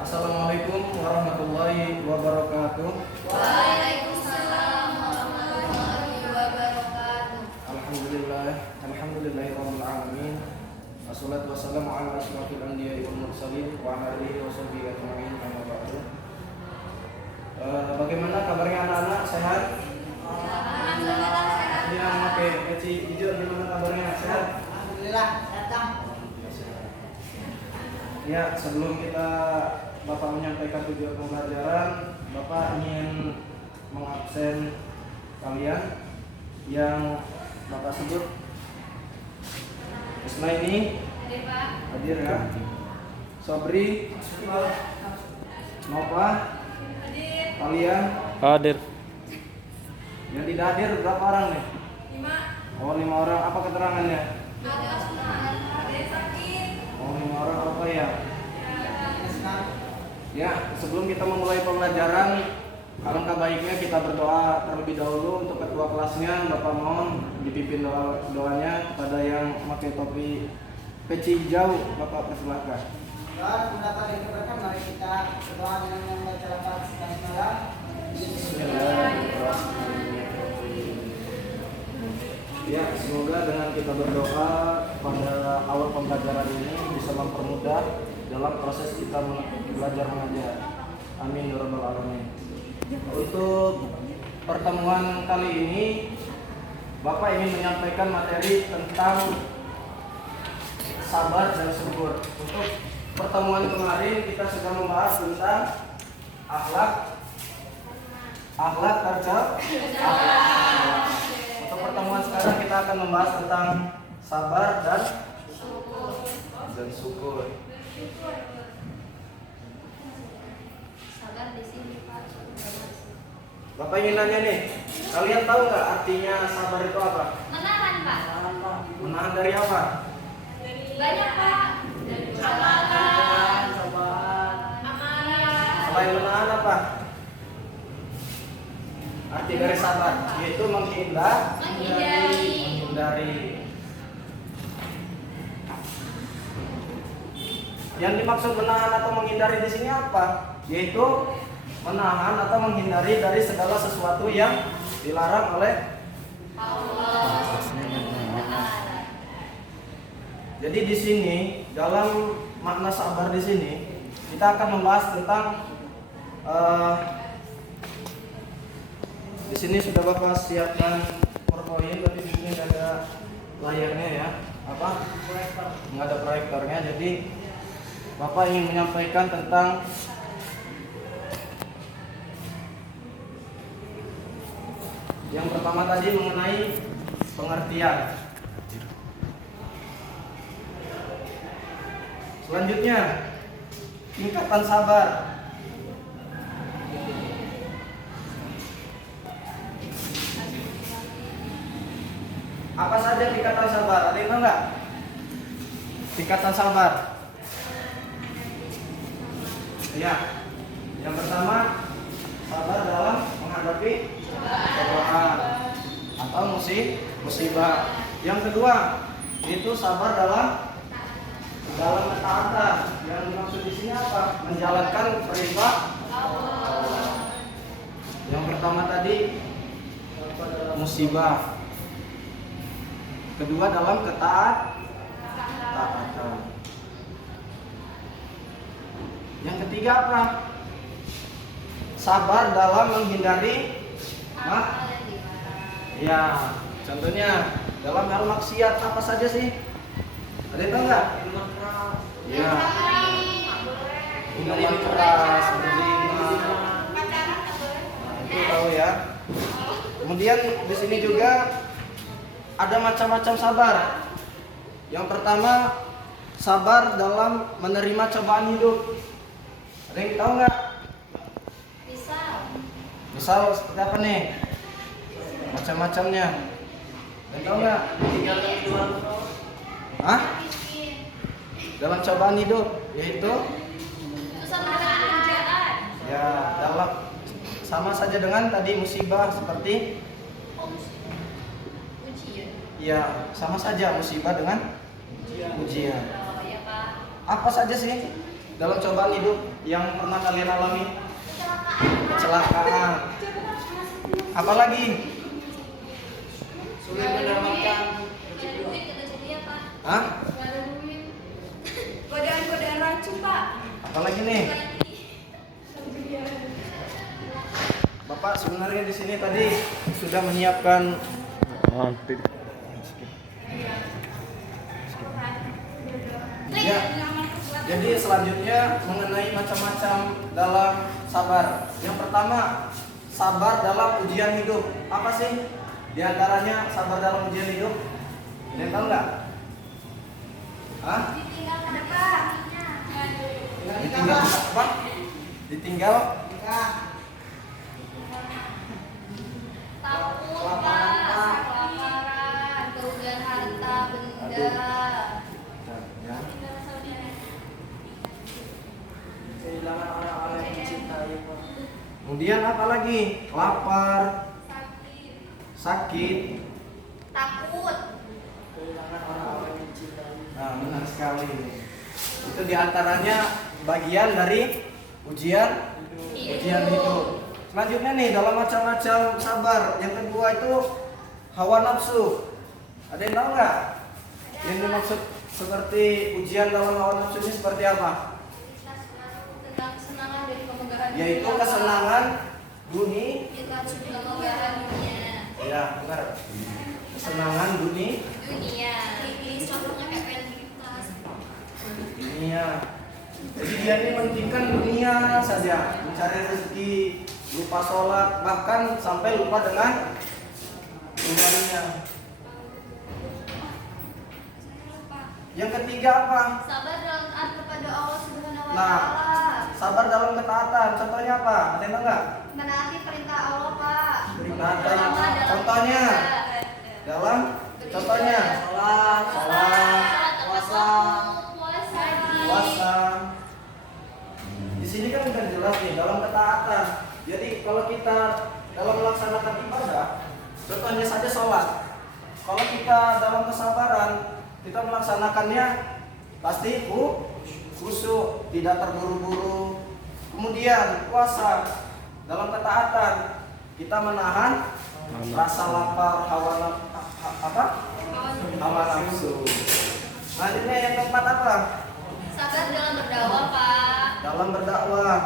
Assalamualaikum warahmatullahi wabarakatuh. Waalaikumsalam warahmatullahi wabarakatuh. Alhamdulillahirabbil alamin. Wassalatu wassalamu ala asyrofil anbiya'i wal mursalin wa ala alihi washabihi ajma'in. Amma ba'du. Bagaimana kabarnya anak-anak? Sehat? Alhamdulillah sehat. Yang pakai peci hijau gimana kabarnya? Sehat? Alhamdulillah datang. Ya, sebelum kita Bapak menyampaikan tujuan pembelajaran, Bapak ingin mengabsen kalian yang Bapak sebut. Isma ini Hadir Pak. hadir ya. Sobri, Nova, Hadir. kalian Hadir. yang tidak hadir berapa orang nih? 5. Oh, 5 orang. Apa keterangannya? Ada Asman. Ada yang sakit. Oh, 5 orang apa ya? Ya, sebelum kita memulai pembelajaran, alangkah baiknya kita berdoa terlebih dahulu untuk ketua kelasnya. Bapak mohon dipimpin doanya kepada yang memakai topi peci hijau. Bapak persilahkan. Dan pendapat yang keberkan, mari kita berdoa dengan membaca lafaz basmalah. Ya, semoga dengan kita berdoa pada awal pembelajaran ini bisa mempermudah dalam proses kita belajar mengajar. Amin ya rabbal alamin. Untuk pertemuan kali ini, Bapak ingin menyampaikan materi tentang sabar dan syukur. Untuk pertemuan kemarin kita sudah membahas tentang akhlak kerja. Untuk pertemuan sekarang kita akan membahas tentang sabar dan syukur. Sabar di sini Pak. Bapak ingin nanya nih, kalian tahu nggak artinya sabar itu apa? Menahan Pak. Menahan dari apa? Banyak Pak. Dari amalan. Amalan. Selain menahan apa? Arti dari sabar yaitu menghindari. Yang dimaksud menahan atau menghindari di sini apa? Yaitu menahan atau menghindari dari segala sesuatu yang dilarang oleh Allah. Jadi di sini dalam makna sabar di sini kita akan membahas tentang di sini sudah Bapak siapkan PowerPoint, tapi di sini ada layarnya ya. Apa? Nggak ada proyektornya. Jadi Bapak ingin menyampaikan tentang yang pertama tadi mengenai pengertian. Selanjutnya, tingkatan sabar. Apa saja tingkatan sabar? Ada yang tahu nggak? Tingkatan sabar. Ya, yang pertama sabar dalam menghadapi cobaan atau musibah. Yang kedua itu sabar dalam ketaatan. Yang dimaksud di sini apa? Menjalankan perintah Allah. Yang pertama tadi musibah. Kedua dalam ketaatan. Yang ketiga apa? Sabar dalam menghindari ya, contohnya dalam hal maksiat apa saja sih? Ada yang tahu nggak? Ya, minuman keras, berzina. Nah, itu tahu ya. Kemudian di sini juga ada macam-macam sabar. Yang pertama sabar dalam menerima cobaan hidup. Ada yang tahu nggak? Misal seperti apa nih? Macam-macamnya. Ada yang tahu nggak? Hah? Dalam cobaan hidup, yaitu ya dalam sama saja dengan tadi musibah seperti ya sama saja musibah dengan ujian. Oh ya Pak. Apa saja sih dalam cobaan hidup yang pernah kalian alami? Kecelakaan. Apalagi? Sulit mendapatkan Gak ada duit kata jadi ya Pak. Hah? Gak ada duit. Godaan-godaan racun Pak. Apalagi nih? Bapak sebenarnya di sini tadi sudah menyiapkan ya. Jadi selanjutnya mengenai macam-macam dalam sabar. Yang pertama, sabar dalam ujian hidup. Apa sih di antaranya sabar dalam ujian hidup? Ada yang tahu nggak? Hah? Ditinggal ada Pak. Ditinggal apa? Ditinggal nikah. Takut Pak. Kelaparan, kerugian harta benda. ya. Kehilangan orang-orang yang mencintai. Kemudian apa lagi? Lapar, Sakit. sakit. Takut. Kehilangan orang-orang yang mencintai. Nah, benar sekali. Itu diantaranya bagian dari ujian hidup. Selanjutnya nih dalam macam-macam sabar. Yang kedua itu hawa nafsu. Ada yang tahu nggak? Yang dimaksud seperti ujian dalam hawa nafsu ini seperti apa? Tentang kesenangan dari pemegahan Yaitu kesenangan dunia. Kita sudah pemegahan dunia. Ya, benar. Kesenangan dunia. Contohnya kayak pengen bikin tas. Dunia. Jadi dia ini mementingkan dunia saja, mencari rezeki, lupa sholat, bahkan sampai lupa dengan Tuhannya. Yang ketiga apa? Sabar dalam taat kepada Allah Subhanahu wa Nah, taala. sabar dalam ketaatan. Contohnya apa? Ada yang tahu nggak? Menaati perintah Allah, Pak. Perintah Terutama dalam contohnya. beribadah. Dalam contohnya Salat, salat, puasa. Puasa. puasa. Di sini kan udah jelas nih dalam ketaatan. Jadi kalau kita dalam melaksanakan ibadah, contohnya saja sholat. Kalau kita dalam kesabaran, kita melaksanakannya pasti khusyuk, tidak terburu-buru. Kemudian puasa dalam ketaatan, kita menahan rasa lapar, hawa nafsu. Selanjutnya yang keempat apa? Sabar dalam berdakwah, Pak. Dalam berdakwah.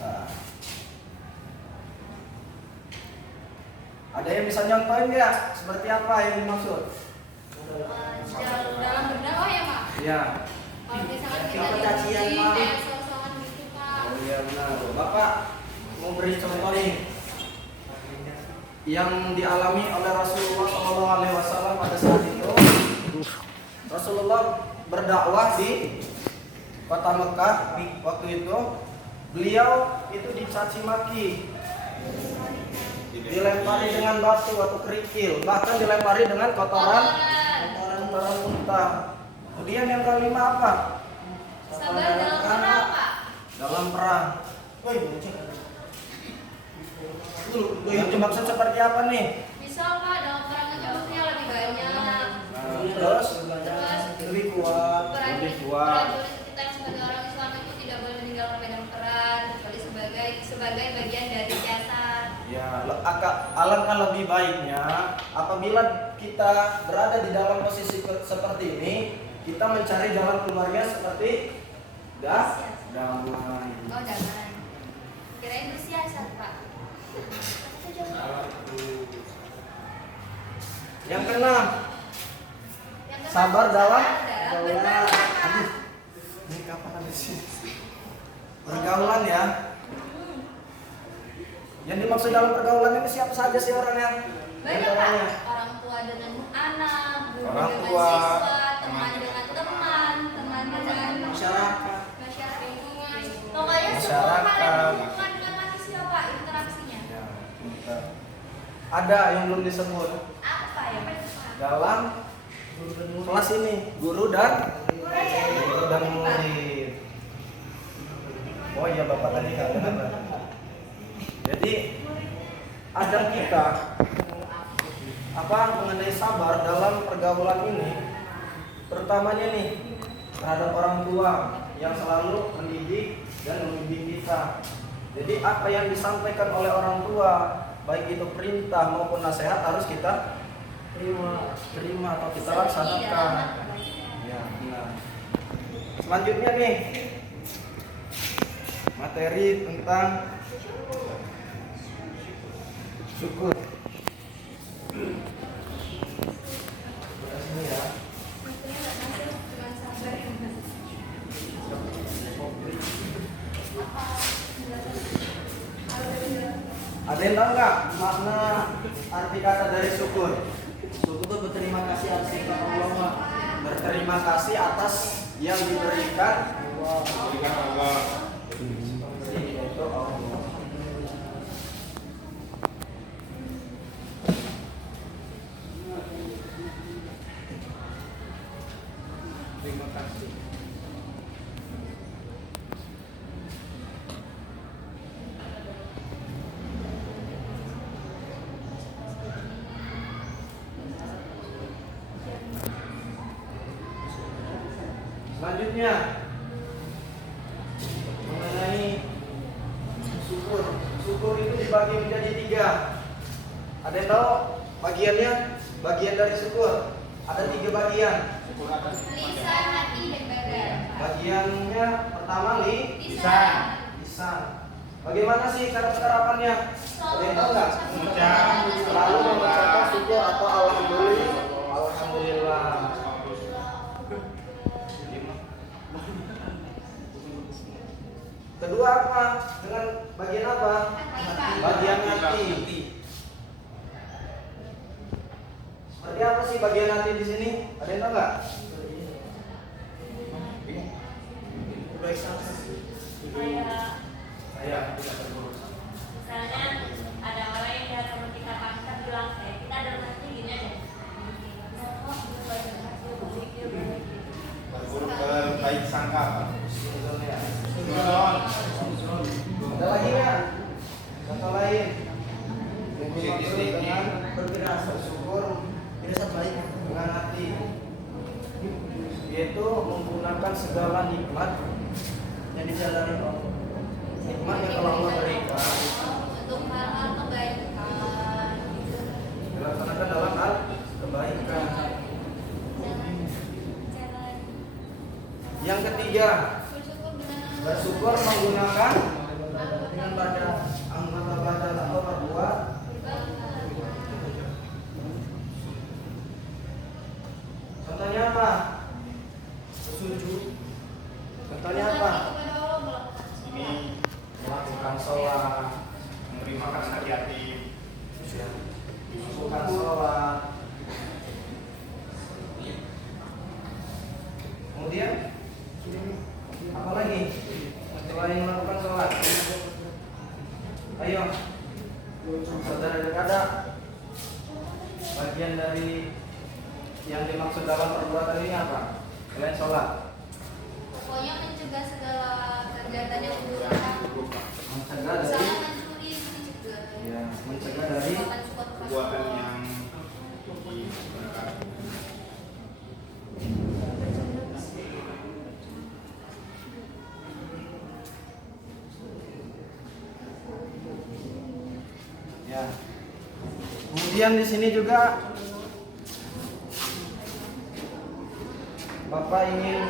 Nah. Ada yang bisa nyontohin nggak? Seperti apa yang dimaksud? Dalam berdakwah ya, Pak. Ya. Kalau misalkan kita Dapat cacian, dipuji, Pak. kayak sok-sokan gitu, Pak. Oh iya benar. Bapak mau beri contoh nih yang dialami oleh Rasulullah SAW pada saat itu. Rasulullah berdakwah di kota Mekah waktu itu. Beliau itu dicaci maki, dilempari dengan batu atau kerikil, bahkan dilempari dengan kotoran unta. Kemudian yang kelima apa? Sabar dalam perang, Pak. Dalam perang. Yang dimaksud seperti apa nih? Misal, Pak, dalam perang itu musuhnya lebih banyak. Terus Terus lebih kuat, lebih kuat. prajurit kita yang sebagai orang Islam itu tidak boleh meninggalkan medan perang kecuali sebagai bagian dari jasad. Ya, alangkah lebih baiknya apabila kita berada di dalam posisi seperti ini, kita mencari jalan keluarnya seperti damai. Oh, damai. Kirain bersiasat, Pak. Yang keenam, Yang sabar dalam berdakwah, Pak. ini kapan ada sih? Pergaulan ya. Yang dimaksud dalam pergaulan ini siapa saja sih orangnya? Banyak, Pak. Orang tua dengan anak, guru Orang dengan tua, siswa, teman dengan teman, teman dengan Masyarakat. masyarakat. Pokoknya semua Masyarakat. hal yang berhubungan dengan manusia, Pak, interaksinya. Ya, bentar. Ada yang belum disebut Apa ya, Pak? dalam kelas ini, guru dan murid. Oh iya, Bapak tadi nggak dengar. Jadi adab kita mengenai sabar dalam pergaulan ini, pertamanya nih terhadap orang tua yang selalu mendidik dan membimbing kita. Jadi apa yang disampaikan oleh orang tua, baik itu perintah maupun nasihat, harus kita terima atau kita laksanakan. Ya, benar. Selanjutnya nih, materi tentang syukur. Sini ya. Ada yang tahu nggak makna arti kata dari syukur? Syukur itu berterima kasih atas nikmat Allah. Berterima kasih atas yang diberikan Allah. Itu Allah. Terima kasih. Selanjutnya mengenai syukur. Syukur itu dibagi menjadi 3. Ada yang tahu bagiannya? Bagian dari syukur ada 3 bagian. Lisan, hati, dan badan. Bagiannya pertama Lisan. lisan. Bagaimana sih cara penerapannya? Ada yang tahu nggak? Selalu mengucapkan syukur atau alhamdulillah. Alhamdulillah. Kedua apa? Dengan bagian apa? Bagian hati. Seperti apa sih bagian hati di sini? Ada yang tahu nggak? Saya tidak terurus. Misalnya ada orang yang jahat sama kita, kita bilang kita ada nanti gini aja. Berbaik sangka. Ada lagi nggak? Contoh lain. Yang dimaksud dengan berfirasat bersyukur dengan hati, yaitu menggunakan segala nikmat yang dijalani Allah. Nikmat yang telah Allah berikan Untuk hal-hal kebaikan. dilaksanakan dalam hal kebaikan. Yang ketiga, bersyukur menggunakan dengan badan, anggota badan atau berbuat. Contohnya apa? Bersujud. Contohnya apa? Ini Melakukan sholat, menerima kasih yatim. melakukan sholat. Kemudian apa lagi? Selain melakukan sholat, ayo saudara-saudara, bagian dari yang dimaksud dalam perbuatan ini apa? Selain sholat, Pokoknya mencegah segala kegiatan yang buruk. mencegah dari Misalnya mencuri itu dicegah. ya, mencegah dari Melakukan suatu Perbuatan yang dibenarkan. ya. Kemudian di sini juga Bapak ingin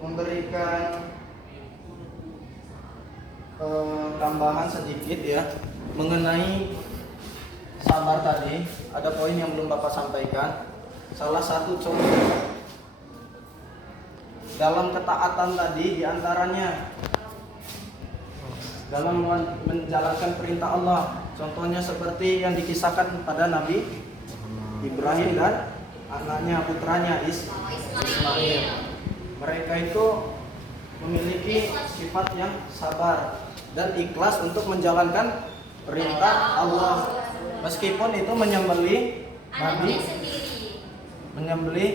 memberikan tambahan sedikit ya mengenai sabar tadi. Ada poin yang belum Bapak sampaikan. Salah satu contoh dalam ketaatan tadi diantaranya dalam menjalankan perintah Allah. Contohnya seperti yang dikisahkan pada Nabi Ibrahim dan anaknya, putranya Ismail. Mereka itu memiliki sifat yang sabar dan ikhlas untuk menjalankan perintah Allah. Meskipun itu menyembelih anaknya Nabi, sendiri. menyembelih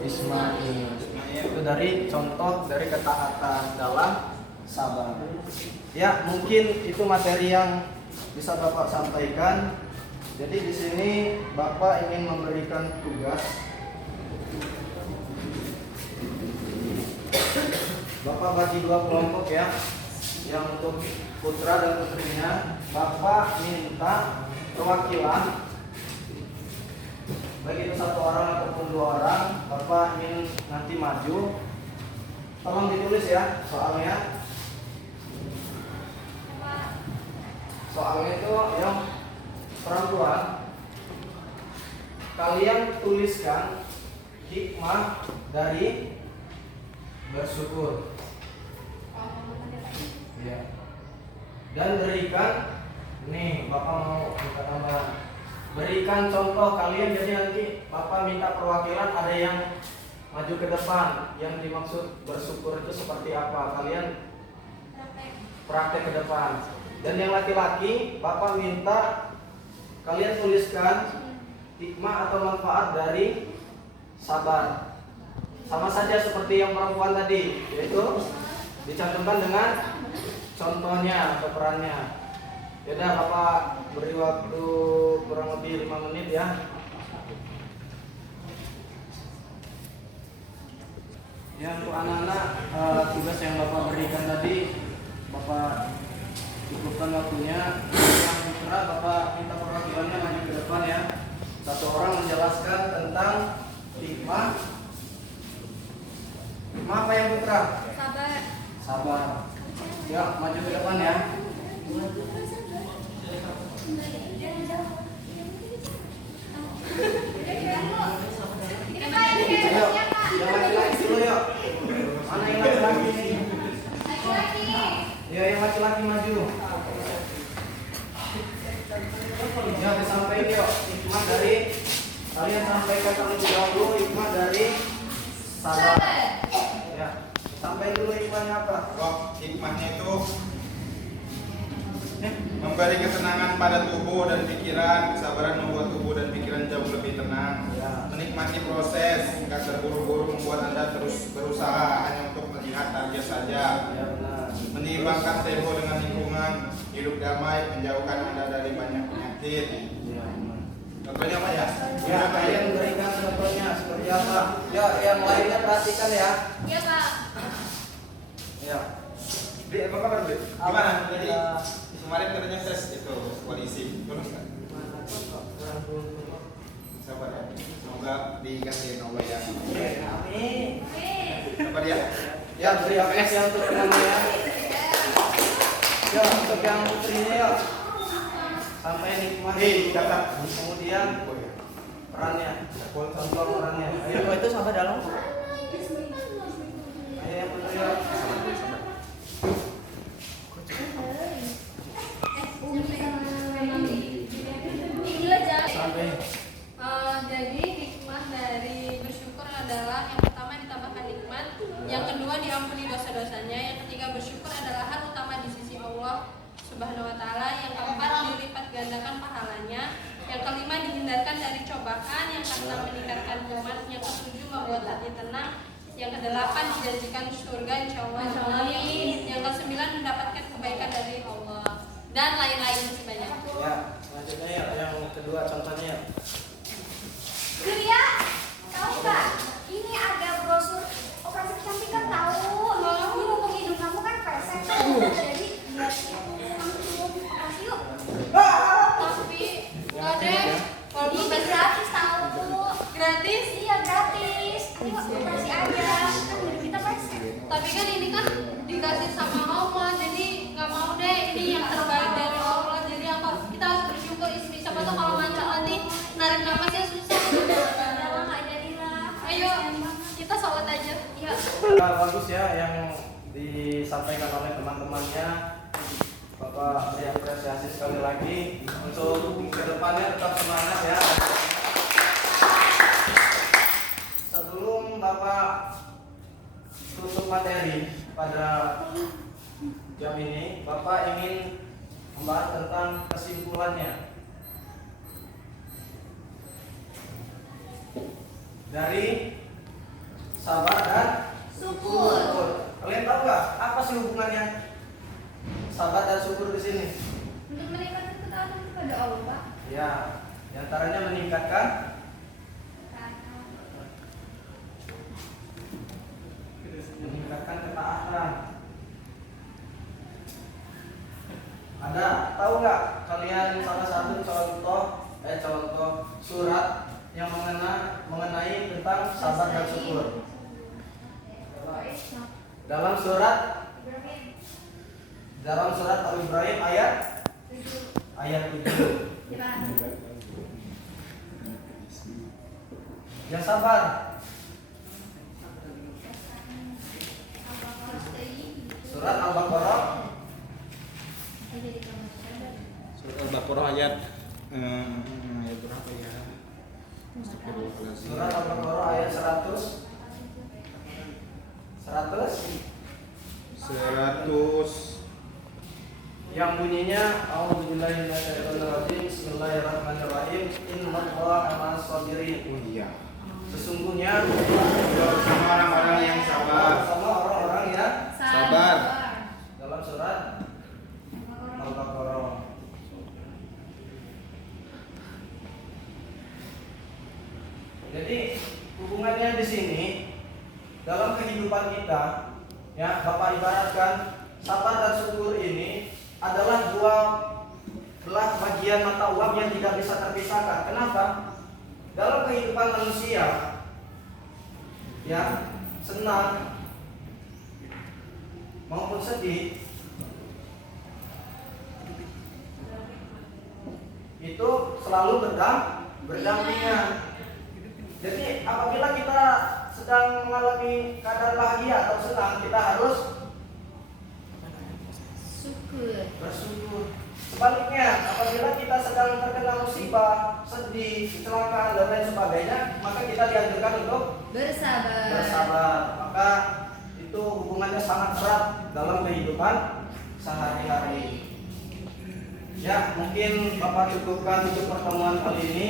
Ismail. Itu dari contoh dari ketaatan dalam sabar. Ya, mungkin itu materi yang bisa Bapak sampaikan. Jadi di sini Bapak ingin memberikan tugas Bapak bagi dua kelompok ya. Yang untuk putra dan putrinya, Bapak minta perwakilan, baik itu satu orang ataupun dua orang. Bapak ingin nanti maju. Tolong ditulis ya soalnya. Soalnya itu yang perempuan, kalian tuliskan hikmah dari bersyukur. Ya. Dan berikan, nih Bapak mau minta tambah, berikan contoh kalian. Jadi nanti Bapak minta perwakilan, ada yang maju ke depan. Yang dimaksud bersyukur itu seperti apa? Kalian praktek ke depan. Dan yang laki-laki, Bapak minta kalian tuliskan hikmah atau manfaat dari sabar. Sama saja seperti yang perempuan tadi, yaitu dicantumkan dengan contohnya atau perannya. Yaudah, Bapak beri waktu kurang lebih 5 menit ya. Ya, untuk anak-anak tugas yang Bapak berikan tadi, Bapak cukupkan waktunya. Yang putra, Bapak minta perwakilannya maju ke depan ya. Satu orang menjelaskan tentang hikmah. Hikmah apa yang putra? Sabar. Sabar. Ya, maju ke depan ya. Ini Pak yang Ayo, yang laki-laki dulu yuk. Mana yang laki-laki nih? laki-laki. Ya, yang laki-laki maju. Ya, disampaikan yuk. Hikmah dari, kalian sampaikan terlebih dahulu hikmah dari sabar. Ya, sampai dulu hikmahnya apa? Oh, hikmahnya itu memberi ketenangan pada tubuh dan pikiran. Kesabaran membuat tubuh dan pikiran jauh lebih tenang. Ya. Menikmati proses, nggak terburu-buru membuat Anda terus berusaha hanya untuk melihat target saja. Ya, benar. Menyeimbangkan tempo dengan lingkungan, hidup damai, menjauhkan Anda dari banyak penyakit. Ya, benar. Contohnya apa ya? Ya, kalian berikan contohnya seperti apa? Ya, yang lainnya perhatikan ya. Iya Pak. Ya. Di, apa kabar, Bri? Gimana? Apa? Jadi kemarin katanya tes itu polisi, lulus kan? Sabar ya. Semoga dikasih Allah ya. Amin. Sabar ya. Ya, beri apresiasi ya untuk temannya. Ya, untuk yang putrinya ya. Sampai nikmat. Catat. Kemudian perannya. Contoh perannya. Ayo, itu sampai dalam. Ayo yang putri ya. Sampai. Jadi hikmah dari bersyukur adalah yang pertama ditambahkan nikmat, yang kedua diampuni dosa-dosanya, yang ketiga bersyukur adalah hal utama di sisi Allah Subhanahu wa taala, yang keempat dilipat gandakan pahalanya, yang kelima dihindarkan dari cobaan, yang keenam meningkatkan iman, yang ketujuh membuat hati tenang, yang kedelapan dijanjikan surga insyaallah, yang kesembilan mendapatkan kebaikan dari Allah, dan lain-lain masih banyak. Ya, selanjutnya ya yang kedua contohnya. Julia, tahu nggak? Ini ada brosur operasi kecantikan tahu. Ini mumpung hidung kamu kan pesek tuh. Jadi biar kamu operasi yuk. Tapi nggak deh, walaupun Ini gratis tahu. gratis. Iya gratis. Yuk operasi aja. Kan hidup kita pesek. Tapi kan ini kan dikasih sama Allah, jadi nggak mau deh, ini yang terbaik dari Allah. Jadi apa? Kita harus bersyukur. Siapa tahu kalau mancal nanti narik napasnya susah. Udah nggak jadilah. Ayo kita sholat aja. Iya. Bagus ya yang disampaikan oleh teman-temannya. Bapak beri apresiasi sekali lagi. Untuk kedepannya tetap semangat ya. Sebelum Bapak tutup materi pada jam ini, Bapak ingin membahas tentang kesimpulannya dari sabar dan syukur. Kalian tahu nggak apa sih hubungannya sabar dan syukur di sini? Untuk meningkatkan ketaatan kepada Allah. Ya, diantaranya meningkatkan ketaatan. Ada, tahu nggak kalian salah satu contoh surat yang mengenai tentang sabar dan syukur? Dalam surat Al-Ibrahim ayat 7. Yang sabar. Surat Al-Baqarah. Surat Al-Baqarah ayat berapa ya? Surat Al-Baqarah ayat 100. 100 yang bunyinya A'udzubillahi minasyaitonirrajim. Bismillahirrahmanirrahim. Innallaha ma'as sabirin. Oh iya. Sesungguhnya Bersama orang-orang yang sabar. sama orang-orang yang Sabar. dalam surat Al-Baqarah. Jadi hubungannya di sini dalam kehidupan kita, ya Bapak ibaratkan sabar dan syukur ini adalah dua belah bagian mata uang yang tidak bisa terpisahkan. Kenapa? Dalam kehidupan manusia, ya senang maupun sedih itu selalu berdampingan. Jadi apabila kita sedang mengalami keadaan bahagia atau senang, kita harus bersyukur. Sebaliknya, apabila kita sedang terkena musibah, sedih, kecelakaan dan lain sebagainya, maka kita dianjurkan untuk bersabar. Maka itu hubungannya sangat erat dalam kehidupan sehari-hari. Ya, mungkin Bapak cukupkan untuk pertemuan kali ini.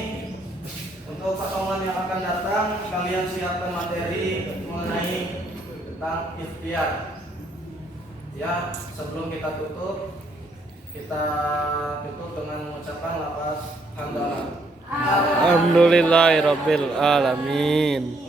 Untuk pertemuan yang akan datang, kalian siapkan materi mengenai tentang ikhtiar. Ya, sebelum kita tutup dengan mengucapkan lafaz hamdalah. Alhamdulillahirabbil alamin.